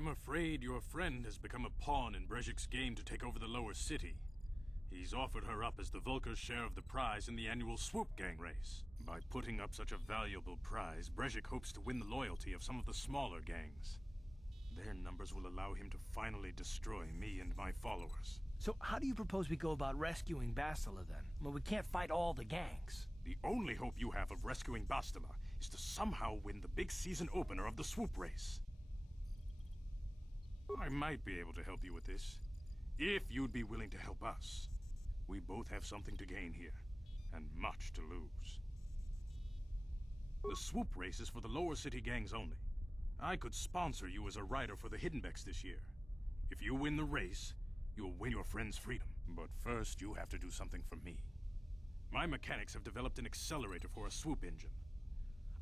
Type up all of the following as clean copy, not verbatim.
I'm afraid your friend has become a pawn in Brejik's game to take over the lower city. He's offered her up as the Vulkar's share of the prize in the annual Swoop Gang race. By putting up such a valuable prize, Brejik hopes to win the loyalty of some of the smaller gangs. Their numbers will allow him to finally destroy me and my followers. So how do you propose we go about rescuing Bastilla then? Well, we can't fight all the gangs. The only hope you have of rescuing Bastilla is to somehow win the big season opener of the Swoop race. I might be able to help you with this, if you'd be willing to help us. We both have something to gain here, and much to lose. The Swoop race is for the lower city gangs only. I could sponsor you as a rider for the Hiddenbecks this year. If you win the race, you'll win your friend's freedom. But first, you have to do something for me. My mechanics have developed an accelerator for a swoop engine.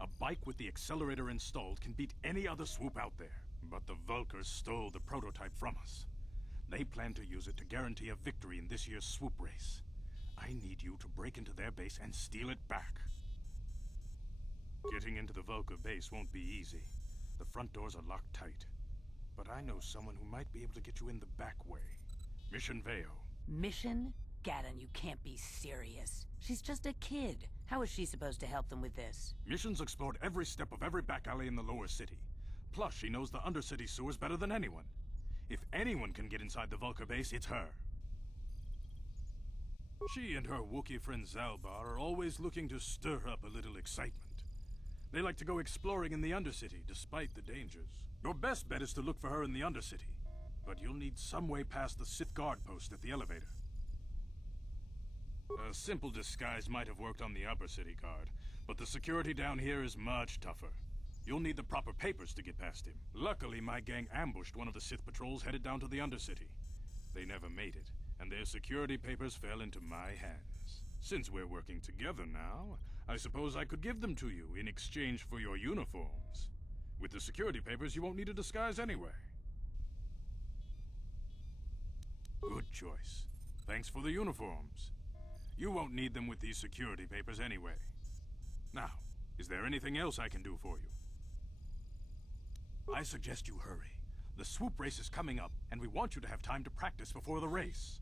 A bike with the accelerator installed can beat any other swoop out there. But the Vulkars stole the prototype from us. They plan to use it to guarantee a victory in this year's swoop race. I need you to break into their base and steal it back. Getting into the Vulkar base won't be easy. The front doors are locked tight. But I know someone who might be able to get you in the back way. Mission Veo. Mission? Gaddon, you can't be serious. She's just a kid. How is she supposed to help them with this? Mission's explored every step of every back alley in the lower city. Plus, she knows the Undercity sewers better than anyone. If anyone can get inside the Vulkar base, it's her. She and her Wookiee friend Zalbar are always looking to stir up a little excitement. They like to go exploring in the Undercity, despite the dangers. Your best bet is to look for her in the Undercity, but you'll need some way past the Sith guard post at the elevator. A simple disguise might have worked on the Upper City guard, but the security down here is much tougher. You'll need the proper papers to get past him. Luckily, my gang ambushed one of the Sith patrols headed down to the Undercity. They never made it, and their security papers fell into my hands. Since we're working together now, I suppose I could give them to you in exchange for your uniforms. With the security papers, you won't need a disguise anyway. Good choice. Thanks for the uniforms. You won't need them with these security papers anyway. Now, is there anything else I can do for you? I suggest you hurry. The swoop race is coming up, and we want you to have time to practice before the race.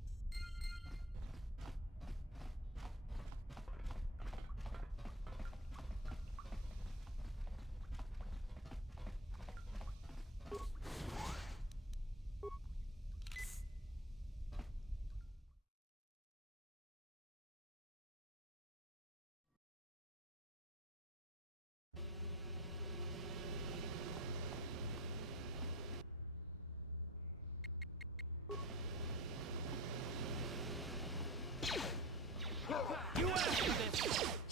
You asked for this!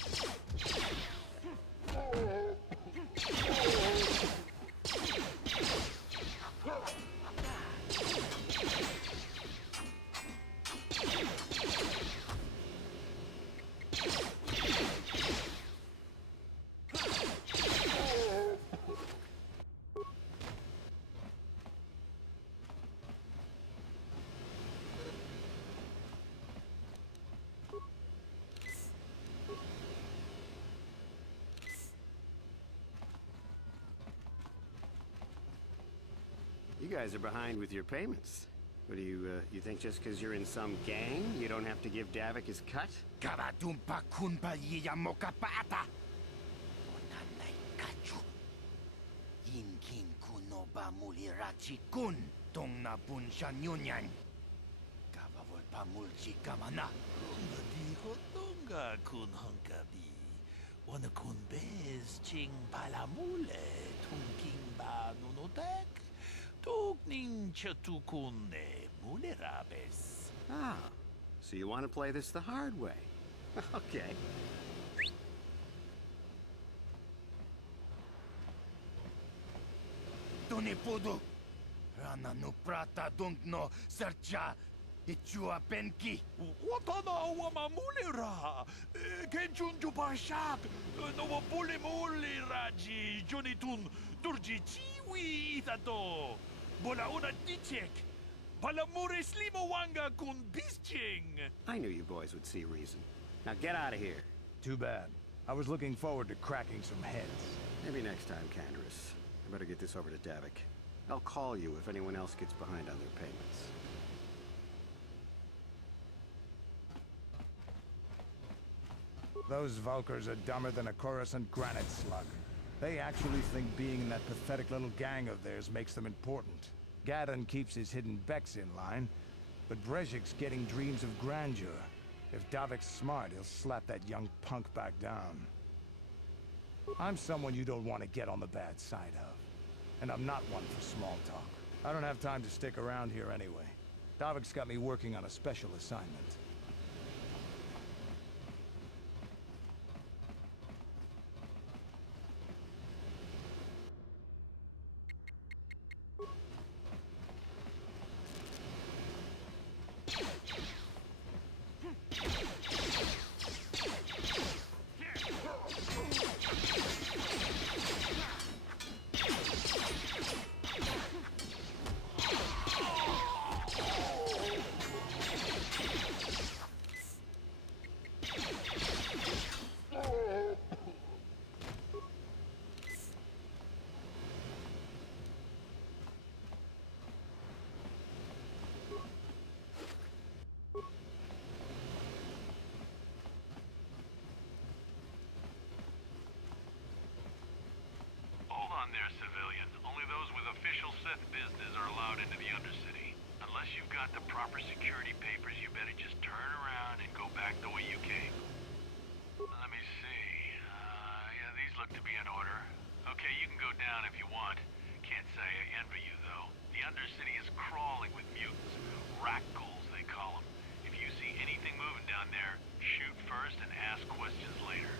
You guys are behind with your payments. What do you think just because you're in some gang, you don't have to give Davik his cut? Karatumpa kunpa yiyamoka paata. Onanay kachu. Yinkin kunoba mulirachi kun. Tong na bun shanyunyan. Kavavol pamulchi kamana. Kunga diho tonga kun hunkabi. Wana kun bez ching palamule. Tungking ba nunotek. Tugning chatukune mulerabes. Ah, so you want to play this the hard way. Okay. Tunipudu. Rana no prata dungno sercha. Ichua penki. Watana wama mulera. Kenchunju pashak. No pule muleraji. Jonitun durji chiwi itato. Bola una tichek. Palamure slimo wanga kun bisching. I knew you boys would see reason. Now get out of here. Too bad. I was looking forward to cracking some heads. Maybe next time, Candaris. I better get this over to Davik. I'll call you if anyone else gets behind on their payments. Those Vulkars are dumber than a Coruscant granite slug. They actually think being in that pathetic little gang of theirs makes them important. Gaddon keeps his hidden Becks in line, but Brezhik's getting dreams of grandeur. If Davik's smart, he'll slap that young punk back down. I'm someone you don't want to get on the bad side of. And I'm not one for small talk. I don't have time to stick around here anyway. Davik's got me working on a special assignment. There, civilian. Only those with official Sith business are allowed into the Undercity. Unless you've got the proper security papers, you better just turn around and go back the way you came. Let me see. Yeah, these look to be in order. Okay, you can go down if you want. Can't say I envy you, though. The Undercity is crawling with mutants. Rat-ghouls, they call them. If you see anything moving down there, shoot first and ask questions later.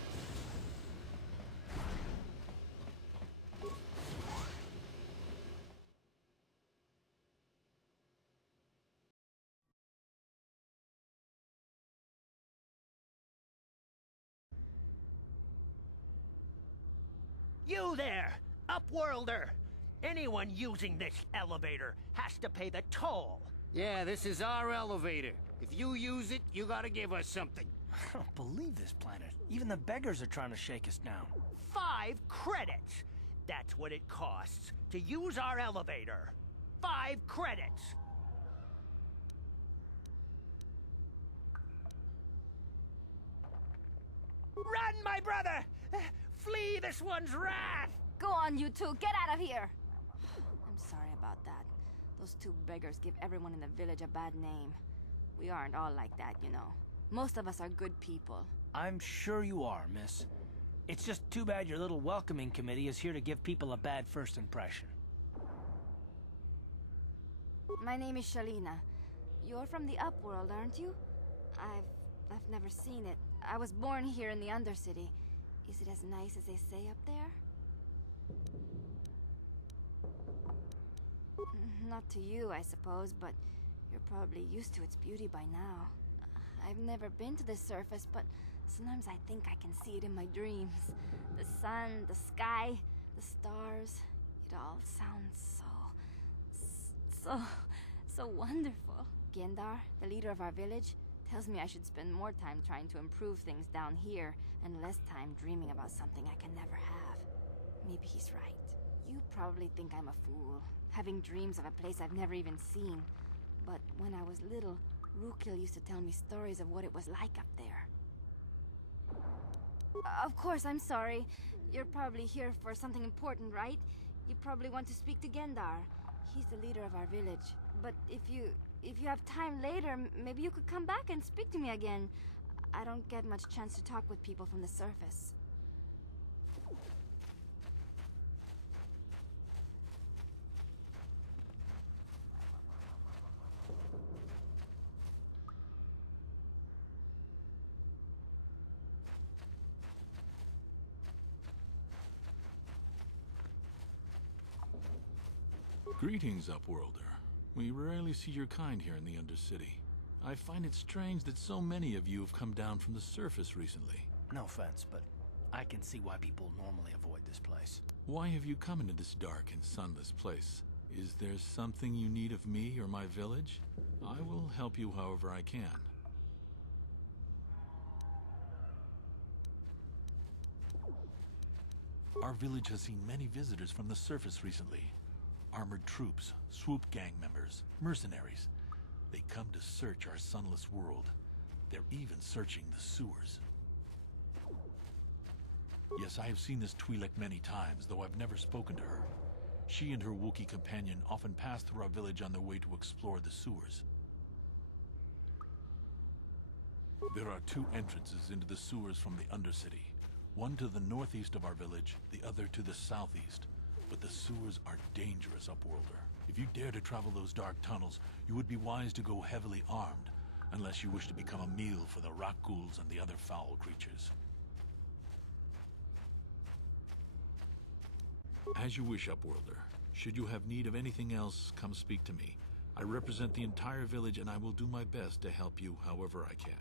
You there, Upworlder! Anyone using this elevator has to pay the toll. Yeah, this is our elevator. If you use it, you gotta give us something. I don't believe this planet. Even the beggars are trying to shake us down. 5 credits! That's what it costs to use our elevator. 5 credits! Run, my brother! Flee this one's wrath! Go on, you two. Get out of here! I'm sorry about that. Those 2 beggars give everyone in the village a bad name. We aren't all like that, you know. Most of us are good people. I'm sure you are, miss. It's just too bad your little welcoming committee is here to give people a bad first impression. My name is Shalina. You're from the Upworld, aren't you? I've never seen it. I was born here in the Undercity. Is it as nice as they say up there? Not to you, I suppose, but you're probably used to its beauty by now. I've never been to the surface, but sometimes I think I can see it in my dreams. The sun, the sky, the stars. It all sounds so wonderful. Gendar, the leader of our village, tells me I should spend more time trying to improve things down here and less time dreaming about something I can never have. Maybe he's right. You probably think I'm a fool, having dreams of a place I've never even seen. But when I was little, Rukil used to tell me stories of what it was like up there. Of course, I'm sorry. You're probably here for something important, right? You probably want to speak to Gendar. He's the leader of our village. But if you have time later, maybe you could come back and speak to me again. I don't get much chance to talk with people from the surface. Greetings, Upworlder. We rarely see your kind here in the Undercity. I find it strange that so many of you have come down from the surface recently. No offense, but I can see why people normally avoid this place. Why have you come into this dark and sunless place? Is there something you need of me or my village? I will help you however I can. Our village has seen many visitors from the surface recently. armored troops, swoop gang members, mercenaries. They come to search our sunless world. They're even searching the sewers. Yes, I have seen this Twi'lek many times, though I've never spoken to her. She and her Wookiee companion often pass through our village on their way to explore the sewers. There are two entrances into the sewers from the Undercity. One to the northeast of our village, the other to the southeast. But the sewers are dangerous, Upworlder. If you dare to travel those dark tunnels, you would be wise to go heavily armed, unless you wish to become a meal for the rock ghouls and the other foul creatures. As you wish, Upworlder. Should you have need of anything else, come speak to me. I represent the entire village and I will do my best to help you however I can.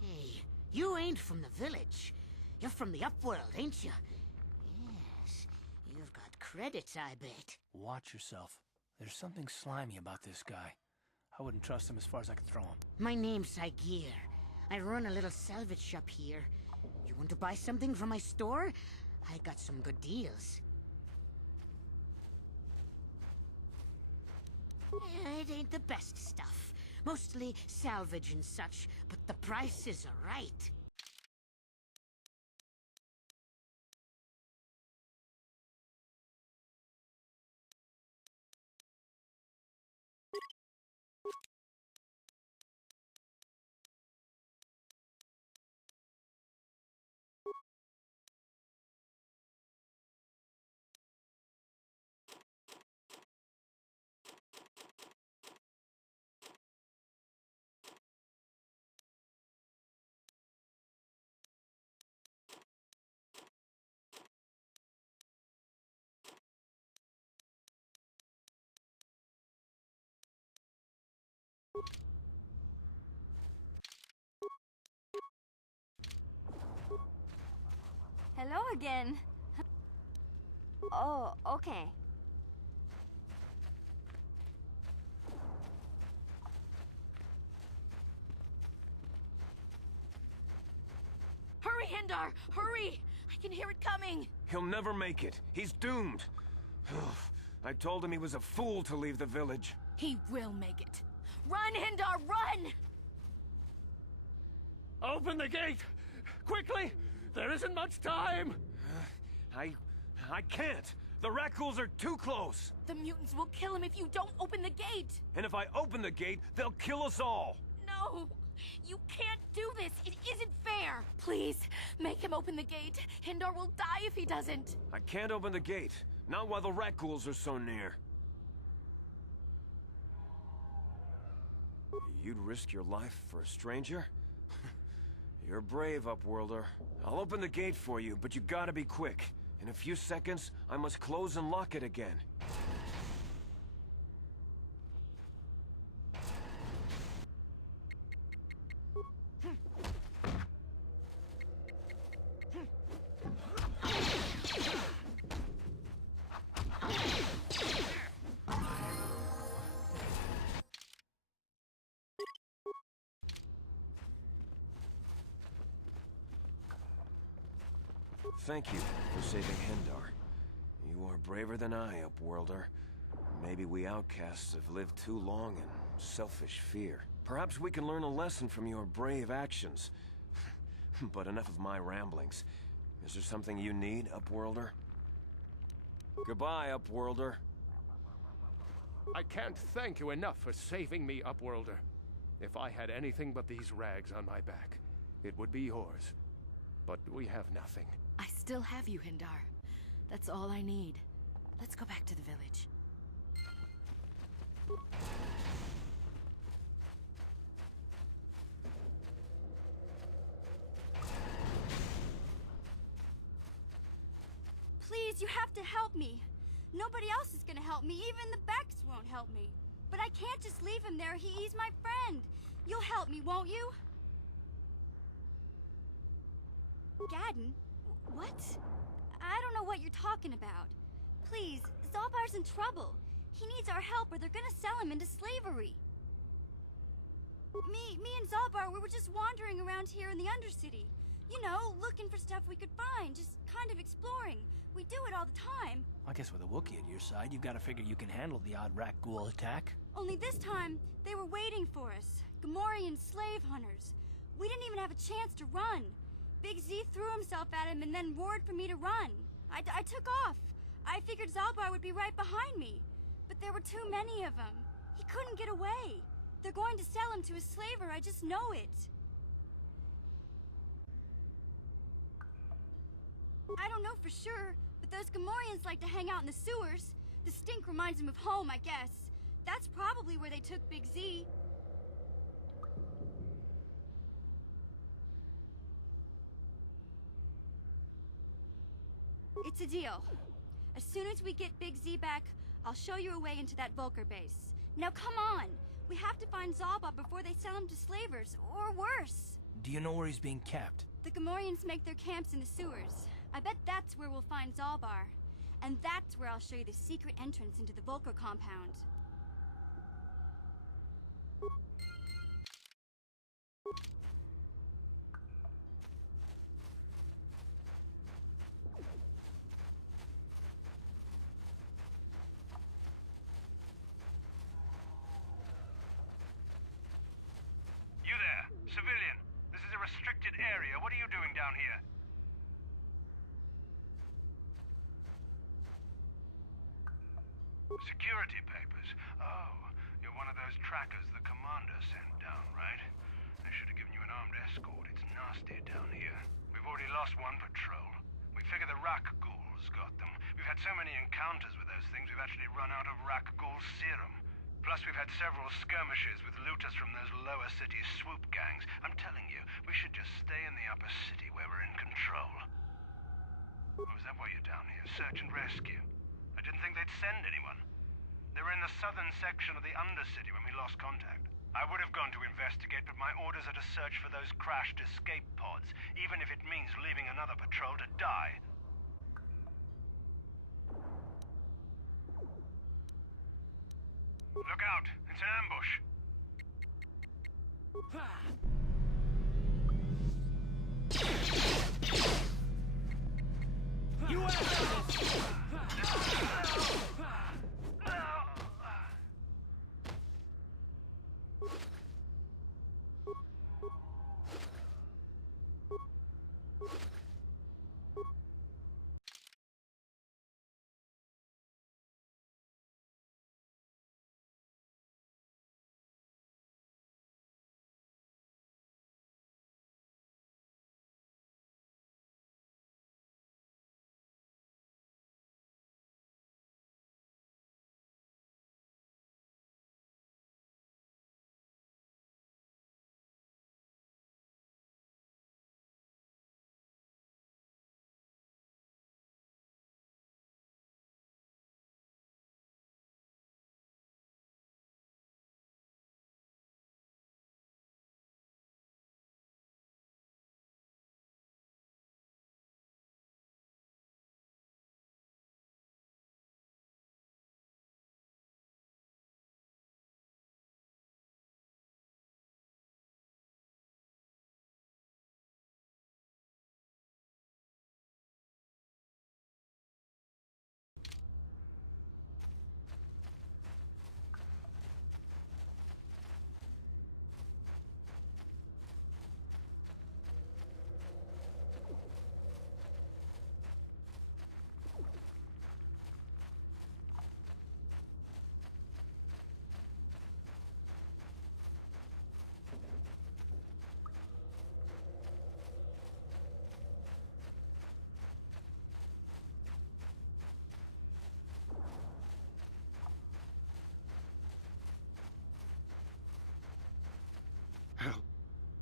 Hey, you ain't from the village. You're from the Upworld, ain't you? Yes, you've got credits, I bet. Watch yourself. There's something slimy about this guy. I wouldn't trust him as far as I could throw him. My name's Saigir. I run a little salvage shop here. You want to buy something from my store? I got some good deals. It ain't the best stuff. Mostly salvage and such, but the prices are right. Hello again. Oh, okay. Hurry, Hindar! Hurry! I can hear it coming! He'll never make it. He's doomed. I told him he was a fool to leave the village. He will make it. Run, Hindar, run! Open the gate! Quickly! There isn't much time! I can't. The rat ghouls are too close. The mutants will kill him if you don't open the gate! And if I open the gate, they'll kill us all. No! You can't do this! It isn't fair! Please, make him open the gate. Hindar will die if he doesn't. I can't open the gate. Not while the rat ghouls are so near. You'd risk your life for a stranger? You're brave, Upworlder. I'll open the gate for you, but you gotta be quick. In a few seconds, I must close and lock it again. Thank you for saving Hindar. You are braver than I, Upworlder. Maybe we outcasts have lived too long in selfish fear. Perhaps we can learn a lesson from your brave actions. But enough of my ramblings. Is there something you need, Upworlder? Goodbye, Upworlder. I can't thank you enough for saving me, Upworlder. If I had anything but these rags on my back, it would be yours. But we have nothing. I still have you, Hindar. That's all I need. Let's go back to the village. Please, you have to help me. Nobody else is gonna help me. Even the Becks won't help me. But I can't just leave him there. He's my friend. You'll help me, won't you? Gadden? What? I don't know what you're talking about. Please, Zalbar's in trouble. He needs our help or they're gonna sell him into slavery. Me and Zalbar, we were just wandering around here in the Undercity. You know, looking for stuff we could find, just kind of exploring. We do it all the time. I guess with a Wookiee at your side, you've got to figure you can handle the odd rat ghoul attack. Only this time, they were waiting for us. Gamorrean slave hunters. We didn't even have a chance to run. Big Z threw himself at him and then roared for me to run. I took off. I figured Zalbar would be right behind me. But there were too many of them. He couldn't get away. They're going to sell him to a slaver, I just know it. I don't know for sure, but those Gamorreans like to hang out in the sewers. The stink reminds them of home, I guess. That's probably where they took Big Z. It's a deal. As soon as we get Big Z back, I'll show you a way into that Vulcar base. Now come on! We have to find Zalba before they sell him to slavers, or worse. Do you know where he's being kept? The Gamorreans make their camps in the sewers. I bet that's where we'll find Zalbar. And that's where I'll show you the secret entrance into the Vulcar compound. You there, civilian. This is a restricted area. What are you doing down here? Security papers. Oh, you're one of those trackers the commander sent down, right? They should have given you an armed escort. It's nasty down here. We've already lost one patrol. We figure the Rak ghouls got them. We've had so many encounters with those things, we've actually run out of Rak ghoul serum. Plus, we've had several skirmishes with looters from those lower city swoop gangs. I'm telling you, we should just stay in the upper city where we're in control. Oh, is that why you're down here? Search and rescue? I didn't think they'd send anyone. They were in the southern section of the Undercity when we lost contact. I would have gone to investigate, but my orders are to search for those crashed escape pods, even if it means leaving another patrol to die. Look out! It's an ambush! You have this!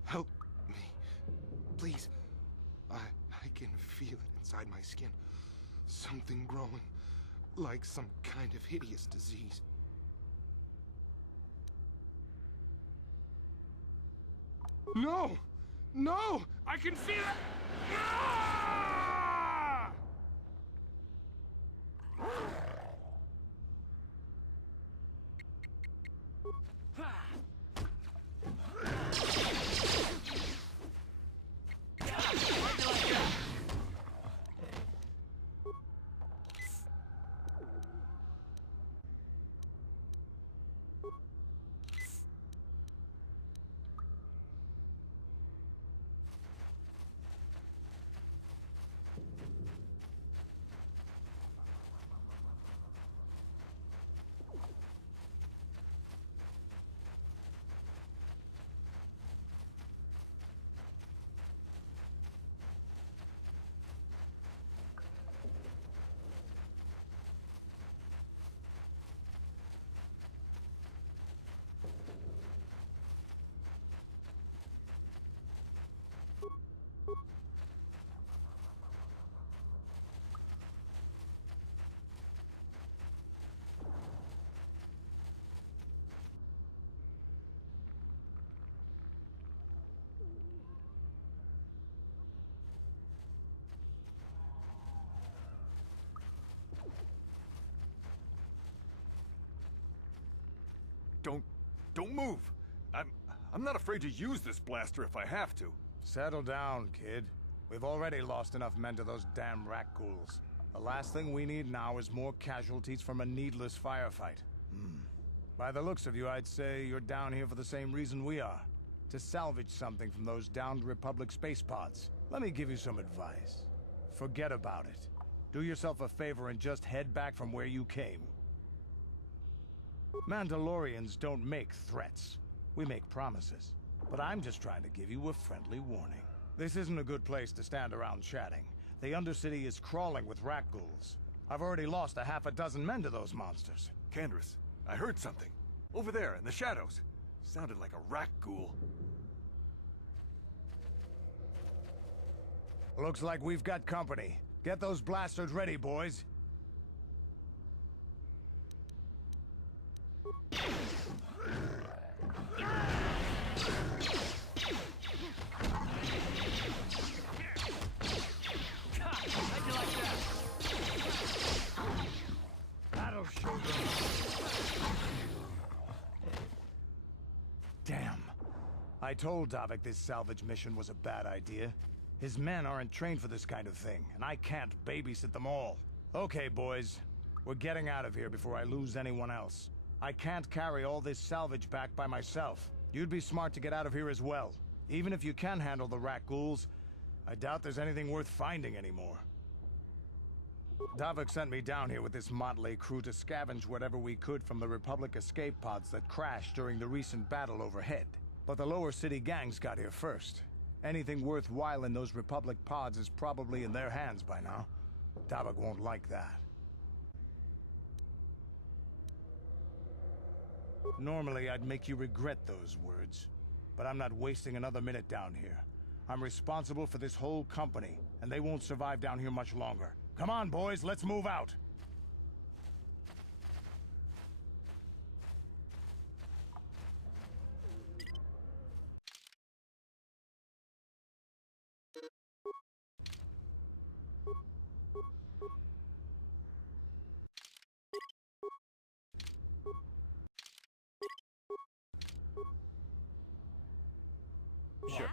Help me. Please. I can feel it inside my skin. Something growing. Like some kind of hideous disease. No! No! I can feel it! Ah! Don't move. I'm not afraid to use this blaster if I have to. Settle down, kid. We've already lost enough men to those damn rat ghouls. The last thing we need now is more casualties from a needless firefight. By the looks of you, I'd say you're down here for the same reason we are. To salvage something from those downed Republic space pods. Let me give you some advice. Forget about it. Do yourself a favor and just head back from where you came. Mandalorians don't make threats. We make promises. But I'm just trying to give you a friendly warning. This isn't a good place to stand around chatting. The Undercity is crawling with rat ghouls. I've already lost a half a dozen men to those monsters. Candace, I heard something. Over there, in the shadows. Sounded like a rat ghoul. Looks like we've got company. Get those blasters ready, boys. That'll show them. Damn. I told Davik this salvage mission was a bad idea. His men aren't trained for this kind of thing, and I can't babysit them all. Okay, boys. We're getting out of here before I lose anyone else. I can't carry all this salvage back by myself. You'd be smart to get out of here as well. Even if you can handle the rat ghouls, I doubt there's anything worth finding anymore. Davik sent me down here with this motley crew to scavenge whatever we could from the Republic escape pods that crashed during the recent battle overhead. But the lower city gangs got here first. Anything worthwhile in those Republic pods is probably in their hands by now. Davik won't like that. Normally, I'd make you regret those words. But I'm not wasting another minute down here. I'm responsible for this whole company, and they won't survive down here much longer. Come on, boys, let's move out! Yeah?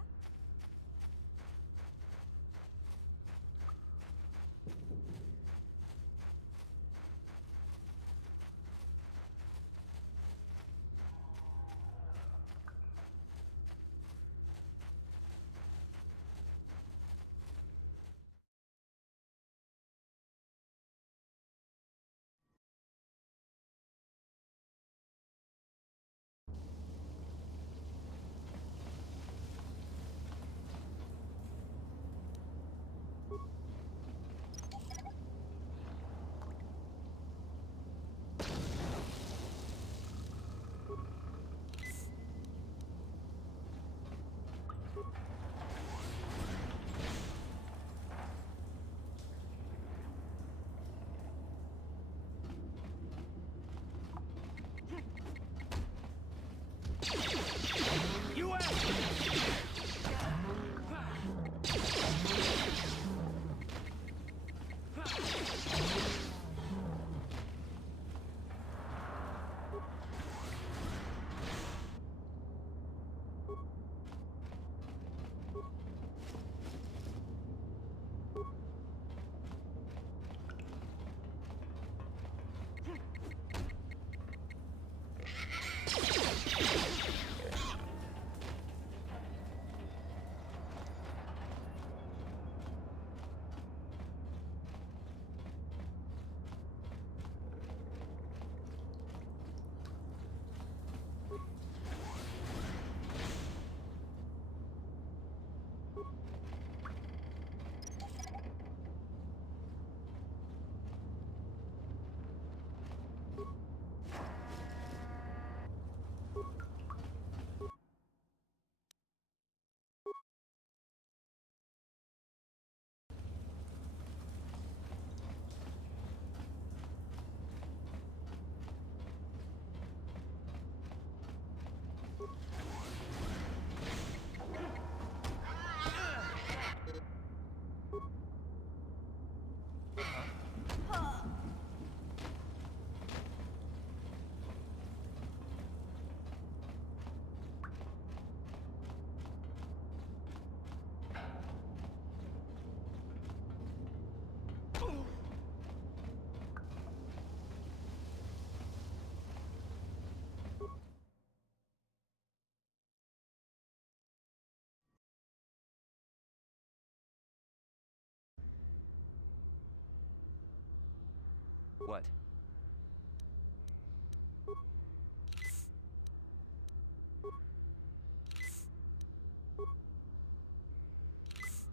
What?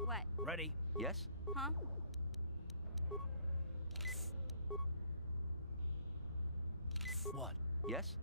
What? Ready? Yes? Huh? What? Yes?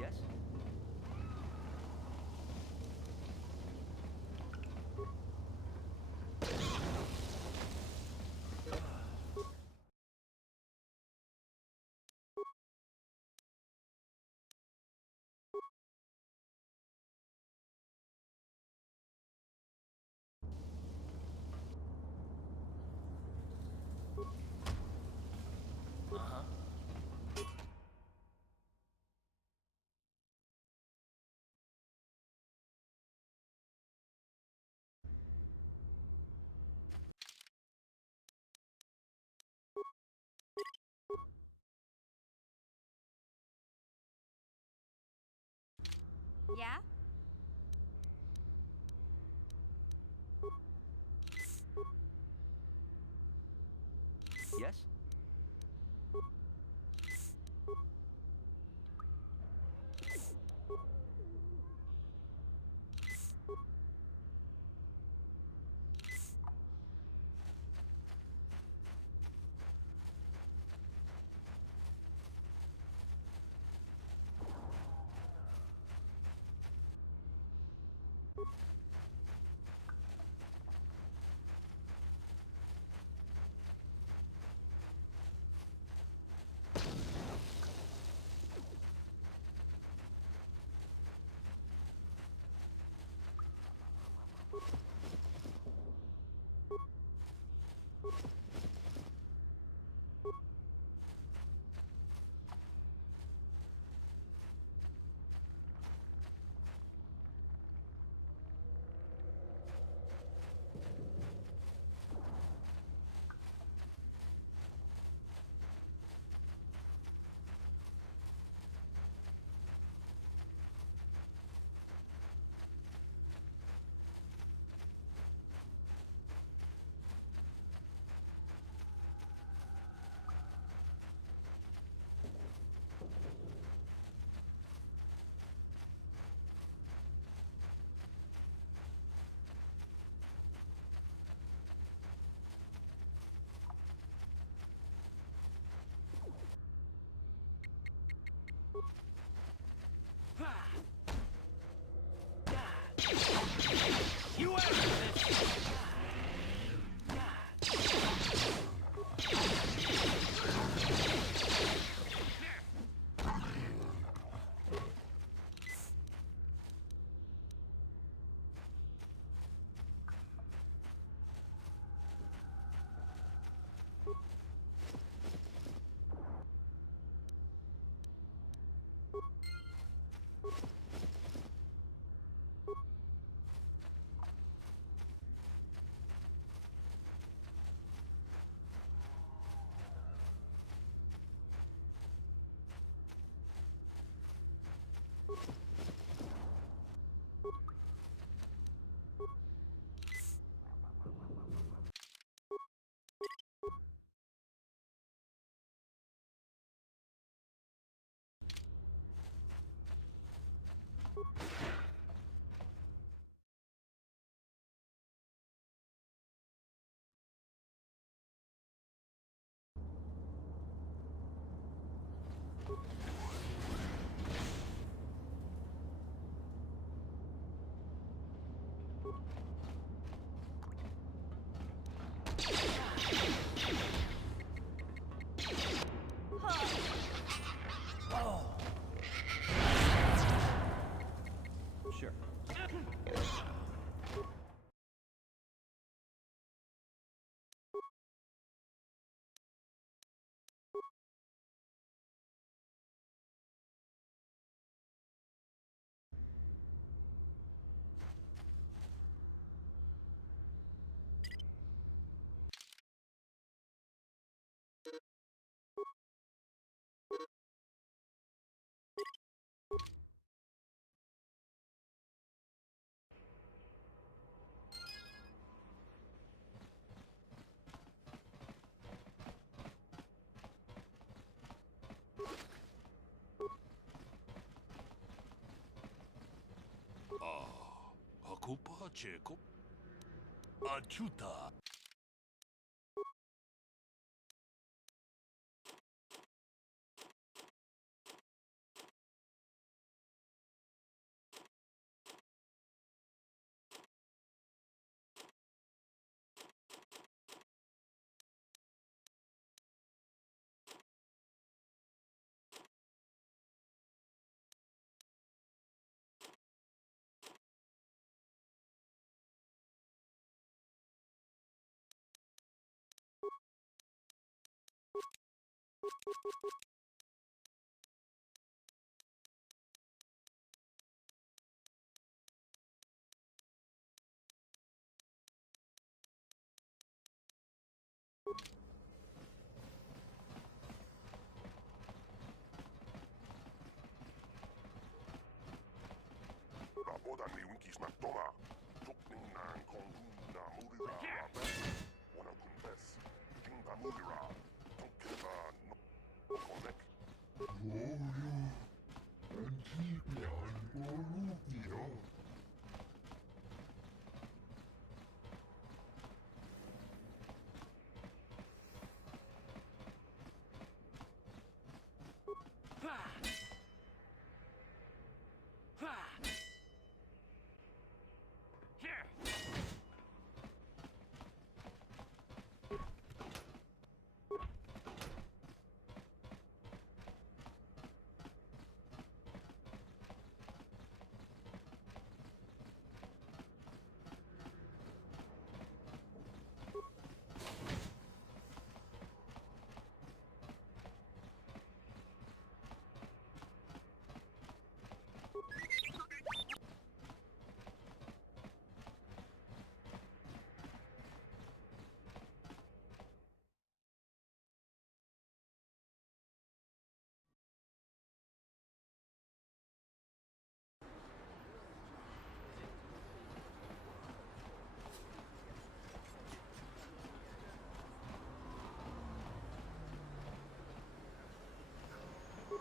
Yes? Uh-huh. Yeah? Yes? Sure. Hakupa Jacob. Achuta. Rabodan ni unkis na toma. Tukning na konguna murira rabe. Wana kumbes. Kinga murira. Tukeba no konek. Gloria. Antipian Borupio.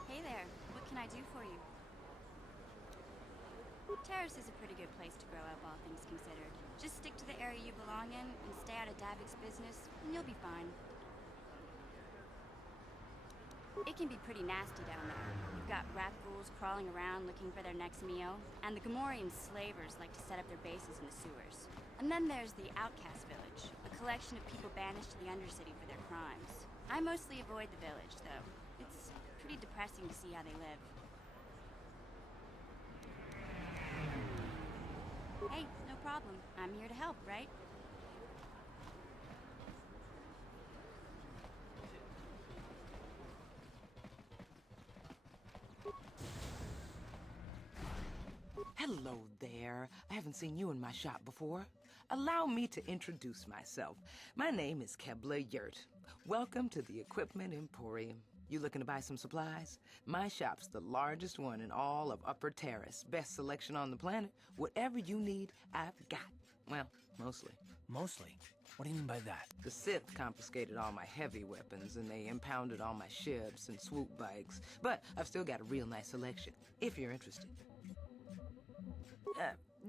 Hey there, what can I do for you? Taris is a pretty good place to grow up, all things considered. Just stick to the area you belong in and stay out of Davik's business, and you'll be fine. It can be pretty nasty down there. You've got rat ghouls crawling around looking for their next meal, and the Gamorrean slavers like to set up their bases in the sewers. And then there's the Outcast Village, a collection of people banished to the Undercity for their crimes. I mostly avoid the village, though. It's pretty depressing to see how they live. Hey, no problem. I'm here to help, right? Hello there. I haven't seen you in my shop before. Allow me to introduce myself. My name is Kebla Yurt. Welcome to the Equipment Emporium. You looking to buy some supplies? My shop's the largest one in all of Upper Taris. Best selection on the planet. Whatever you need, I've got. Well, mostly. Mostly? What do you mean by that? The Sith confiscated all my heavy weapons, and they impounded all my ships and swoop bikes. But I've still got a real nice selection, if you're interested.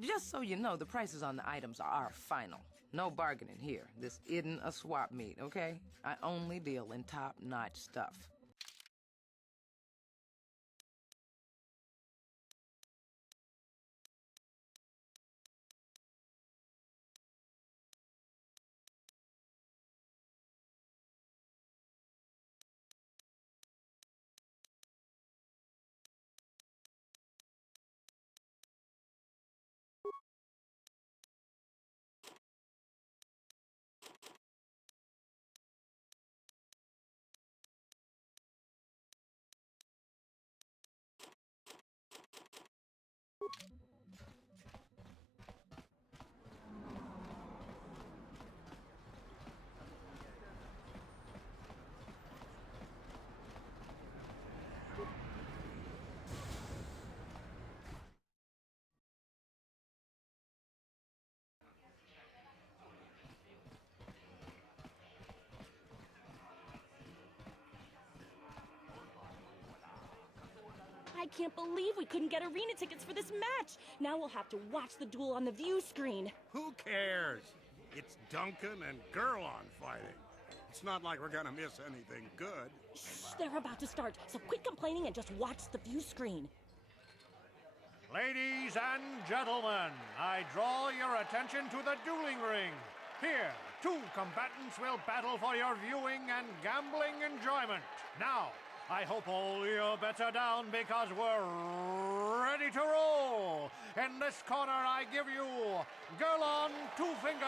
Just so you know, the prices on the items are final. No bargaining here. This isn't a swap meet, okay? I only deal in top-notch stuff. can't believe we couldn't get arena tickets for this match. Now we'll have to watch the duel on the view screen. Who cares? It's Duncan and Gurlon fighting. It's not like we're gonna miss anything good. Shh, they're about to start, so quit complaining and just watch the view screen. Ladies and gentlemen, I draw your attention to the dueling ring. Here, two combatants will battle for your viewing and gambling enjoyment. Now, I hope all your bets are down because we're ready to roll. In this corner, I give you Gurlon Two Fingers.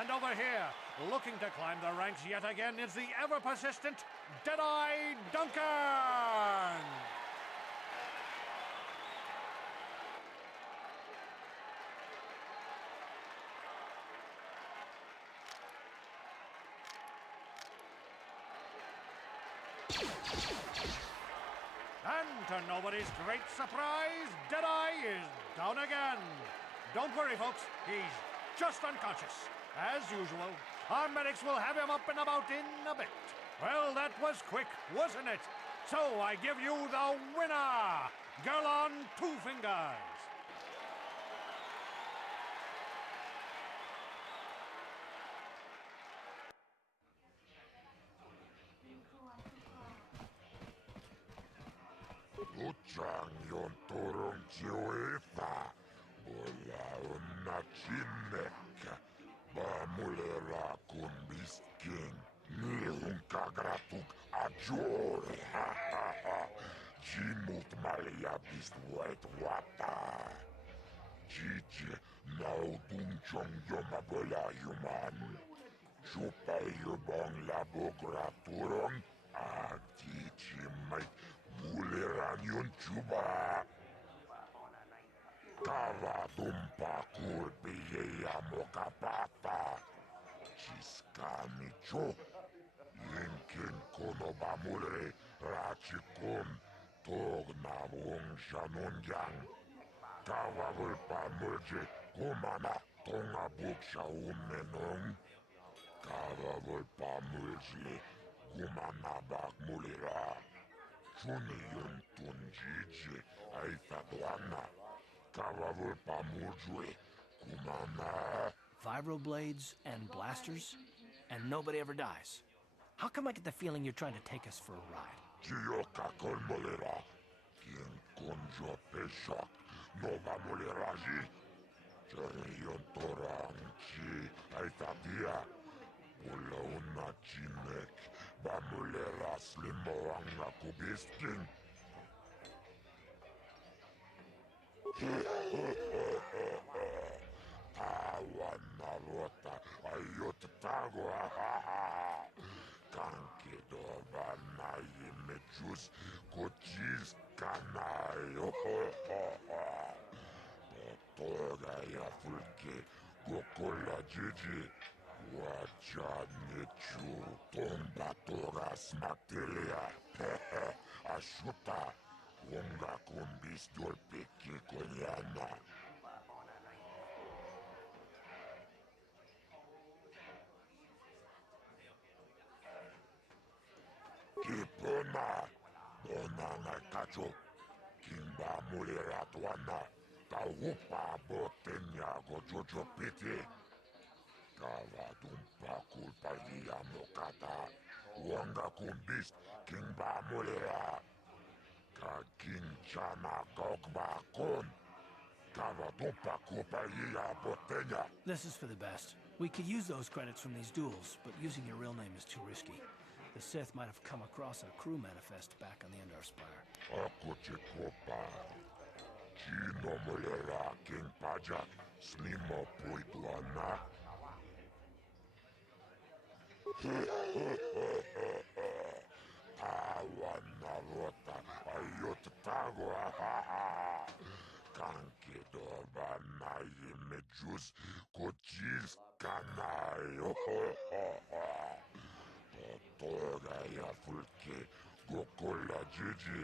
And over here, looking to climb the ranks yet again, is the ever-persistent Jedi Duncan. And to nobody's great surprise, Deadeye is down again. Don't worry, folks. He's just unconscious. As usual, our medics will have him up and about in a bit. Well, that was quick, wasn't it? So I give you the winner, Gurlon Two Fingers. Tuchang turun jiwita. Bola una chineka. Bamulera kun biskin. Nihun kagratuk ajore. Jimut malia bistwet wata. Jiji naudun chong yoma bola yuman. Chupa yubong laboraturong. Atichi mai. Muleranion chuba. Kava dumpa kurbiye mokapata. Chiskami cho. Yinkin kono bamule rachikun. Togna wong shanungyang. Kava vulpa mulje kumana. Tonga buksha umenong. Kava vulpa mulje kumana bak mulera. Chuniyun tunjiji aitadwana. Kavavul pamujwe kumana. Vibroblades and blasters, and nobody ever dies. How come I get the feeling you're trying to take us for a ride? Chiyoka kolmolera. Kin kunjo peshak. Nova moleraji. Chuniyun toranchi aitadia. Pula una chinek. Bamulera slimoanga kubiskin. Tawana rota ayot tago. Kanki dobana imejus kochis kanayo. Toga ya fulke gokola jiji. Wachanichu tomba toras materia. Ashuta unga kumbis dolpeki konyana. Kipona bonana kacho kimba muleratwana. Kaupa botenya gojojo piti. Kava dumpa kulpa via mokata. Wanga kumbis kingba mulera. Ka kinchana kokba kon. Kava dumpa kulpa via botenya. This is for the best. We could use those credits from these duels, but using your real name is too risky. The Sith might have come across a crew manifest back on the Endar Spire. Akuche kopa. Chino mulera king pajak. Slimo puituana. Tawana rota ayot tago. Kanki dobana imejus kochis kanayo. Toga ya fulke gokola jiji.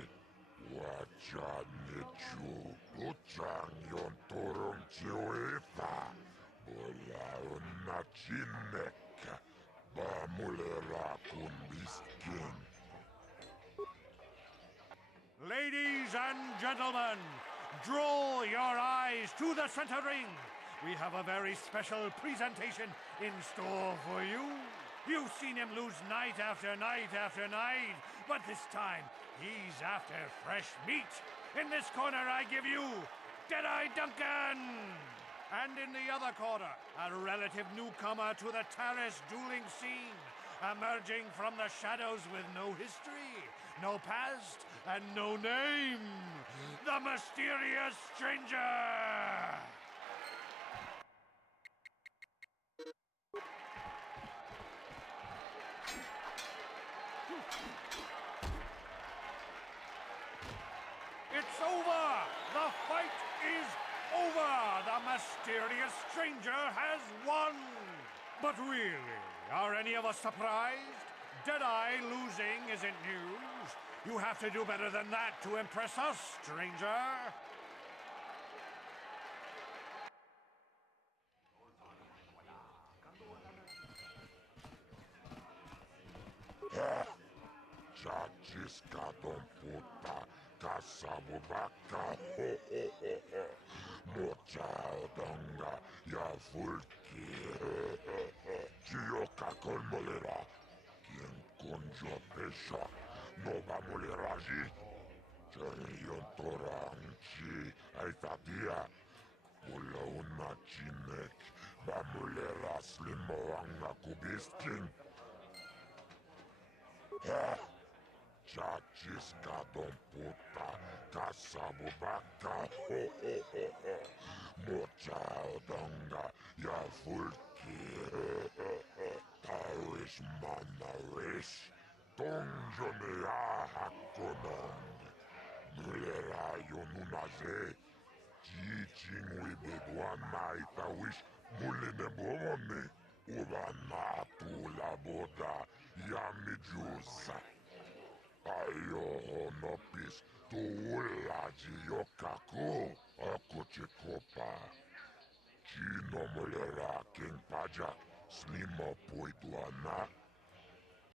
Wachanichu uchang yon torong chiweta. Bola una chineka. Bamulera kumbiskin. Ladies and gentlemen, draw your eyes to the center ring. We have a very special presentation in store for you. You've seen him lose night after night after night, but this time he's after fresh meat. In this corner, I give you Jedi Duncan! And in the other corner, a relative newcomer to the Taris dueling scene, emerging from the shadows with no history, no past, and no name, the mysterious stranger! It's over! The fight is over! The mysterious stranger has won! But really, are any of us surprised? Jedi losing isn't news. You have to do better than that to impress us, stranger. Chachisca don puta, caçamo vaca, ho ho ho ho. Mochao donga, ya fulki, Gioca con molera. Quien conjo pesha, no va molera ji. Cherion toranchi, aitatia. Mula una chinek, va molera slimoanga kubiskin. Chachisca don puta, caçamo vaca, ho ho ho ho. Mochao donga, ya fulki, Taris manaris, Tonjonea hakonong. Mulera yonunaze, Chichin bedouan maitawish, Muline bomone, Ubanatu la boda, Yamijusa. Ayo nopis, tu ulaji yokaku, akuchikopa. Chino mulera king pajak, slimo poiduana.